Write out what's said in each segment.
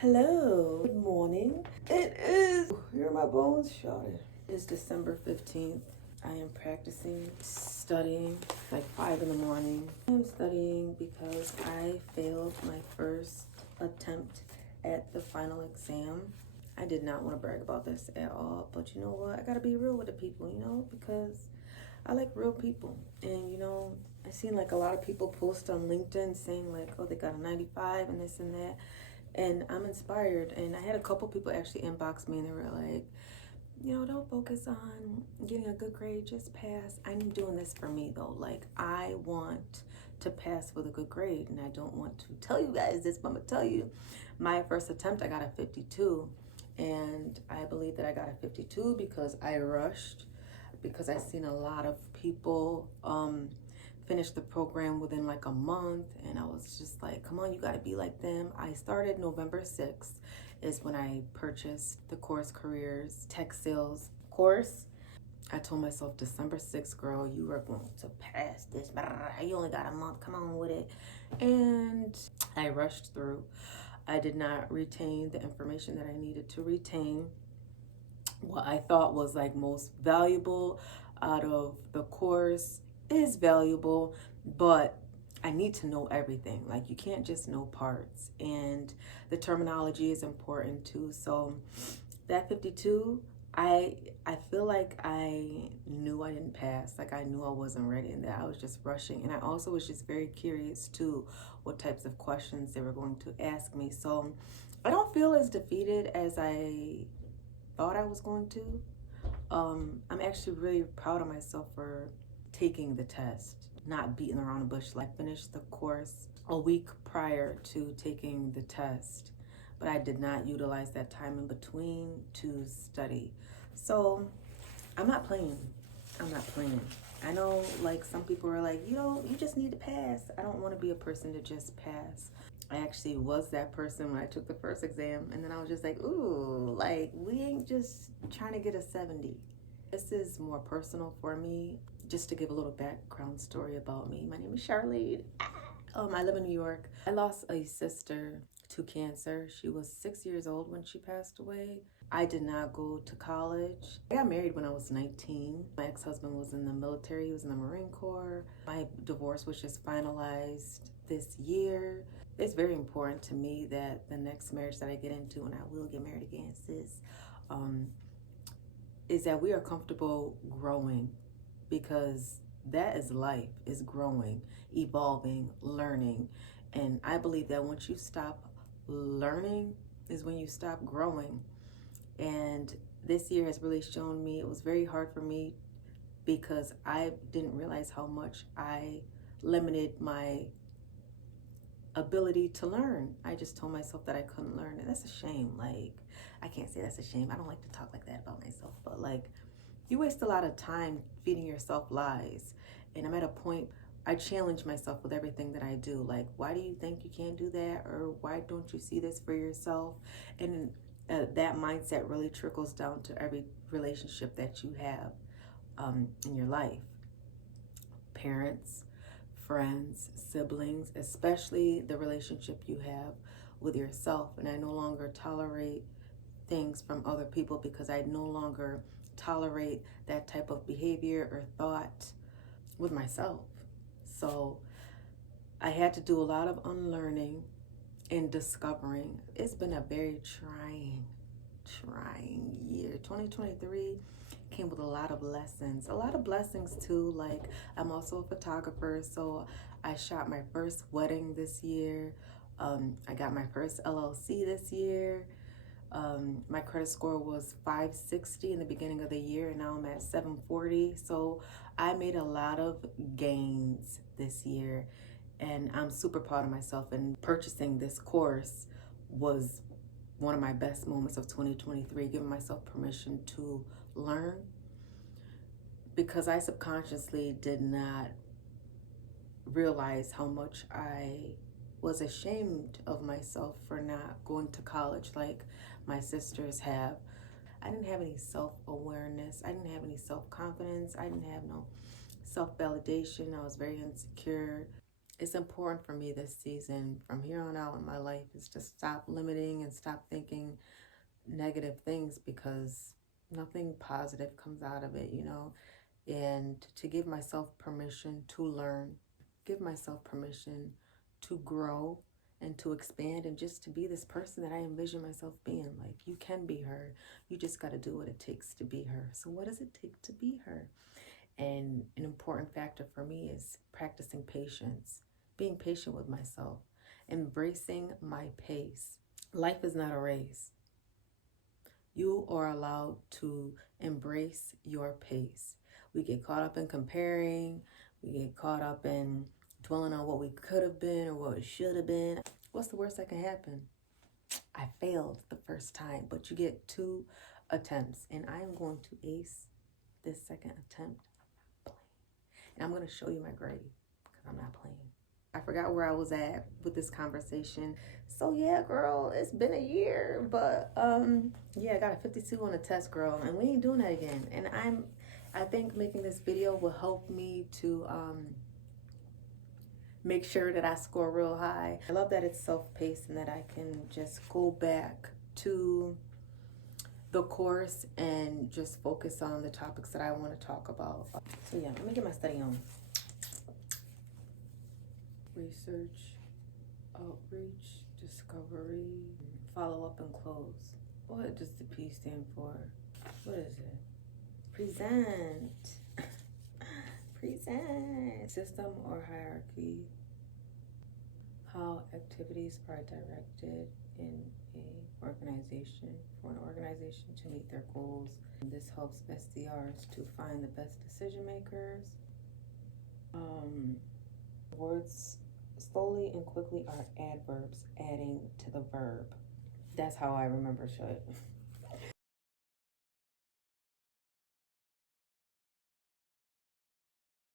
Hello. Good morning. It is. Hear my bones shouting. It's December 15th. I am practicing studying like 5 in the morning. I'm studying because I failed my first attempt at the final exam. I did not want to brag about this at all, but you know what? I gotta be real with the people, because I like real people. And I seen like a lot of people post on LinkedIn saying like, oh, they got a 95 and this and that. And I'm inspired. And I had a couple people actually inbox me and they were like, don't focus on getting a good grade, just pass. I'm doing this for me though. Like, I want to pass with a good grade. And I don't want to tell you guys this, but I'm gonna tell you, my first attempt, I got a 52. And I believe that I got a 52 because I rushed, because I seen a lot of people finish the program within like a month, and I was just like, come on, you got to be like them. I started November 6th is when I purchased the course careers tech sales course. I told myself December 6th, girl, you are going to pass this. You only got a month, come on with it. And I rushed through. I did not retain the information that I needed to retain. What I thought was like most valuable out of the course is valuable, but I need to know everything. Like, you can't just know parts, and the terminology is important too. So that 52, I feel like I knew I didn't pass. Like, I knew I wasn't ready and that I was just rushing. And I also was just very curious too what types of questions they were going to ask me. So I don't feel as defeated as I thought I was going to. I'm actually really proud of myself for taking the test, not beating around the bush. I finished the course a week prior to taking the test, but I did not utilize that time in between to study. So I'm not playing. I'm not playing. I know like some people are like, you just need to pass. I don't want to be a person to just pass. I actually was that person when I took the first exam, and then I was just like, ooh, like, we ain't just trying to get a 70. This is more personal for me. Just to give a little background story about me. My name is Charlene. I live in New York. I lost a sister to cancer. She was 6 years old when she passed away. I did not go to college. I got married when I was 19. My ex-husband was in the military. He was in the Marine Corps. My divorce was just finalized this year. It's very important to me that the next marriage that I get into, and I will get married again, sis, is that we are comfortable growing, because that is life, is growing, evolving, learning. And I believe that once you stop learning is when you stop growing. And this year has really shown me, it was very hard for me because I didn't realize how much I limited my ability to learn. I just told myself that I couldn't learn, and that's a shame. Like, I can't say that's a shame. I don't like to talk like that about myself, but like, you waste a lot of time feeding yourself lies. And I'm at a point, I challenge myself with everything that I do. Like, why do you think you can't do that? Or why don't you see this for yourself? And that mindset really trickles down to every relationship that you have in your life. Parents, friends, siblings, especially the relationship you have with yourself. And I no longer tolerate things from other people because I no longer tolerate that type of behavior or thought with myself. So I had to do a lot of unlearning and discovering. It's been a very trying year. 2023 came with a lot of lessons, a lot of blessings too. Like, I'm also a photographer, so I shot my first wedding this year. I got my first LLC this year. My credit score was 560 in the beginning of the year, and now I'm at 740. So I made a lot of gains this year, and I'm super proud of myself. And purchasing this course was one of my best moments of 2023, giving myself permission to learn, because I subconsciously did not realize how much I was ashamed of myself for not going to college like my sisters have. I didn't have any self-awareness. I didn't have any self-confidence. I didn't have no self-validation. I was very insecure. it's important for me this season from here on out in my life is to stop limiting and stop thinking negative things, because nothing positive comes out of it, and to give myself permission to learn, give myself permission to grow and to expand, and just to be this person that I envision myself being. Like, you can be her. You just got to do what it takes to be her. So what does it take to be her? And an important factor for me is practicing patience, being patient with myself, embracing my pace. Life is not a race. You are allowed to embrace your pace. We get caught up in comparing. We get caught up in dwelling on what we could have been or what it should have been. What's the worst that can happen? I failed the first time, but you get 2 attempts, and I am going to ace this second attempt. And I'm going to show you my grade because I'm not playing. I forgot where I was at with this conversation. So yeah, girl, it's been a year, but yeah, I got a 52 on the test, girl, and we ain't doing that again. And I think making this video will help me to make sure that I score real high. I love that it's self-paced and that I can just go back to the course and just focus on the topics that I want to talk about. So yeah, let me get my study on. Research, outreach, discovery, follow up, and close. What does the P stand for? What is it? Present. Present. System or hierarchy. How activities are directed in a organization, for an organization to meet their goals. And this helps SDRs to find the best decision makers. Words slowly and quickly are adverbs adding to the verb. That's how I remember shit.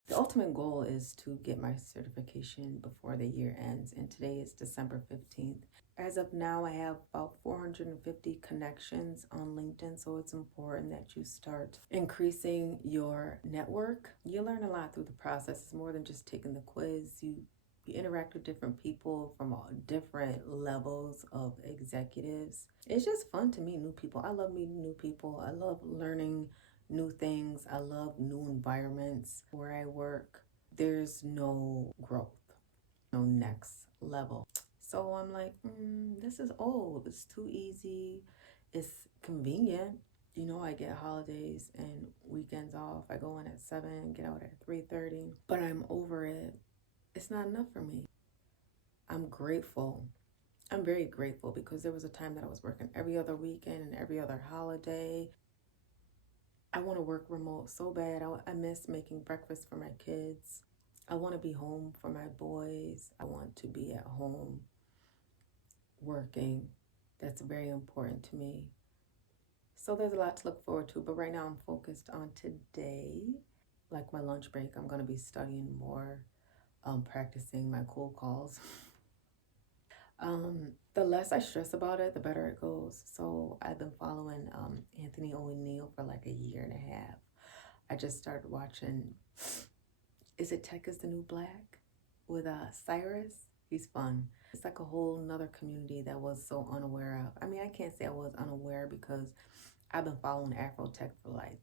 The ultimate goal is to get my certification before the year ends, and today is December 15th. As of now, I have about 450 connections on LinkedIn, so it's important that you start increasing your network. You learn a lot through the process. It's more than just taking the quiz. You interact with different people from all different levels of executives. It's just fun to meet new people. I love meeting new people. I love learning new things. I love new environments. Where I work, there's no growth, no next level. So I'm like, this is old. It's too easy. It's convenient. I get holidays and weekends off. I go in at 7, get out at 3:30. But I'm over it. It's not enough for me. I'm grateful. I'm very grateful, because there was a time that I was working every other weekend and every other holiday. I want to work remote so bad. I miss making breakfast for my kids. I want to be home for my boys. I want to be at home working. That's very important to me. So there's a lot to look forward to, but right now I'm focused on today. Like my lunch break, I'm going to be studying more, practicing my cold calls. The less I stress about it, the better it goes. So I've been following Anthony O'Neill for like a year and a half. I just started watching, is it Tech is the New Black with Cyrus? He's fun. It's like a whole nother community that was so unaware of. I mean, I can't say I was unaware, because I've been following Afro Tech for like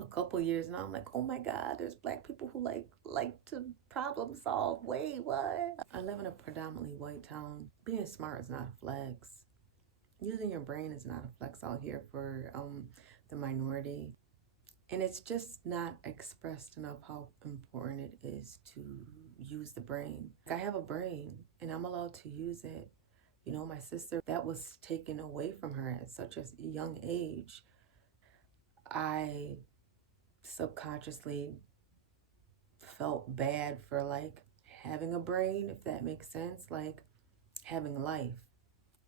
a couple years now. I'm like, oh my God, there's Black people who like to problem solve. Wait, what? I live in a predominantly white town. Being smart is not a flex. Using your brain is not a flex out here for the minority. And it's just not expressed enough how important it is to use the brain. I have a brain and I'm allowed to use it. My sister, that was taken away from her at such a young age. I subconsciously felt bad for like having a brain, if that makes sense, like having life.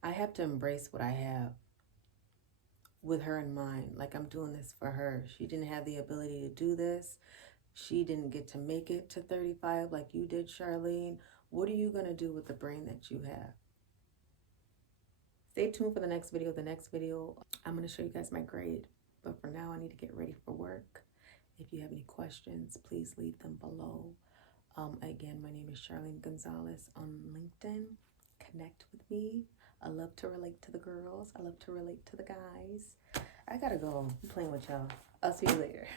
I have to embrace what I have with her in mind. Like, I'm doing this for her. She didn't have the ability to do this. She didn't get to make it to 35 like you did, Charlene. What are you going to do with the brain that you have? Stay tuned for the next video. The next video, I'm going to show you guys my grade. But for now, I need to get ready for work. If you have any questions, please leave them below. Again, my name is Charlene Gonzalez on LinkedIn. Connect with me. I love to relate to the girls. I love to relate to the guys. I gotta go. I'm playing with y'all. I'll see you later.